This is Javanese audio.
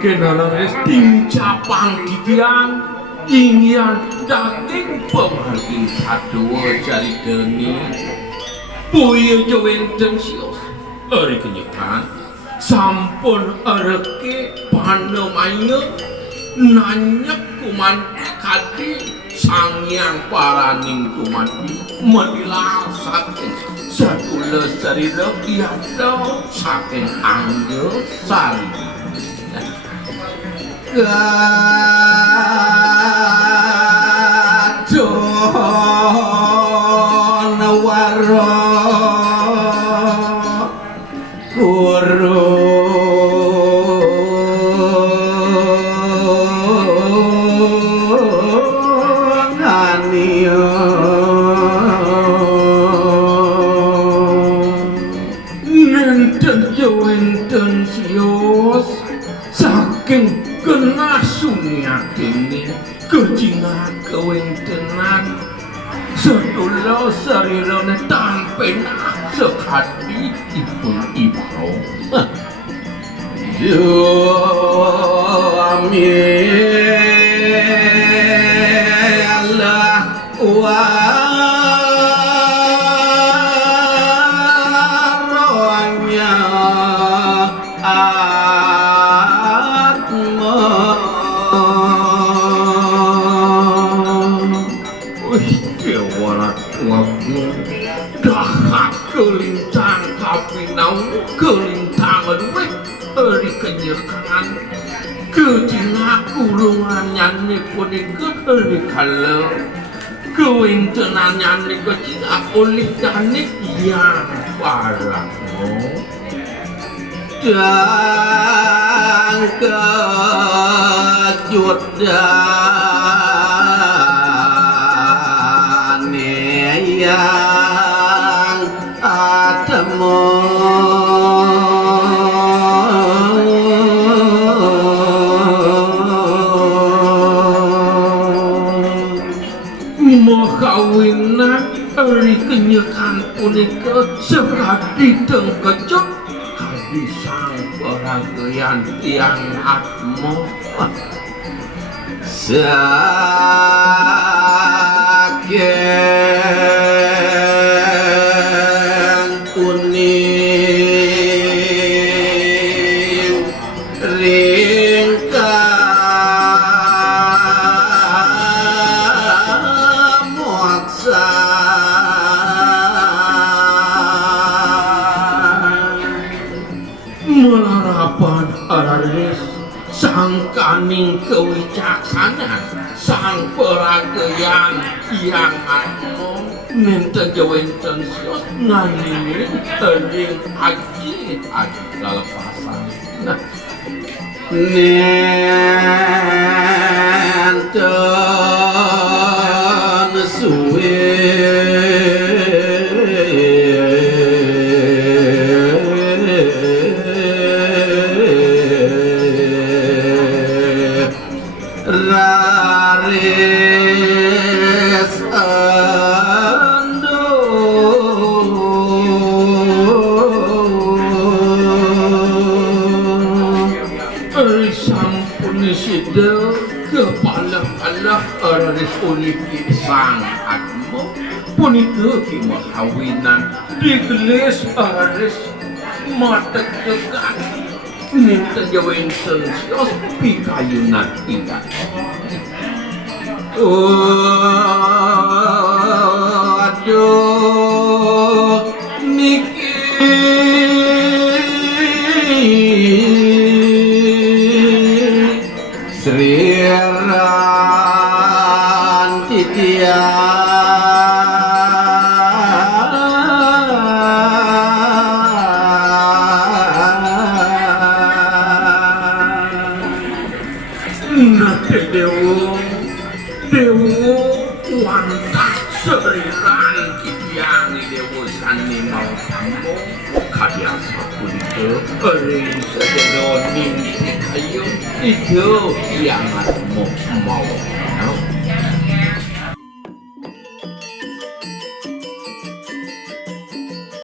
mangken aranes dincapang didiang ingyan dating pemargi kadua jari deni puya jawenten sios ari kenyekan sampun areke panemanya nanyek kumanti kadi sangyang paraning kumanti menilasaken sadula sarira kiyata saking angge sari gadon waro guru wenten sios saking kenasunya kini kejingan kewentenan sedula sarirane tampena sekadi ibu-ibu yo amin Allah kelintang kapinau kelintang aduh eri kenyekan kejinga kurungan nyanyi punika eri kalau kewentenan nyanyi kejinga oleh danik yang parahmu dan kejudan yang Atma makawinan ari kenyekan punika sekadi tengkecut kadi sang peragayan tiang Atma saking kuning ringkang moksa melarapan araris sang kaning kewicaksanan sang peragayan yang Atma minta jawenten sios nganingin terding Ajik lalepasan nah nenten suwe raris ando sampun sidel kepala-pala raris oleh sang Atma punika kimahawinan digelis raris mata dekat minta jawenten sios pikayunan ingat aduh niki Sriran titian Dewo wantah seriran kitiang dewo sani mau kamu kadiasa punika ering sejeroning ayo itu yang mau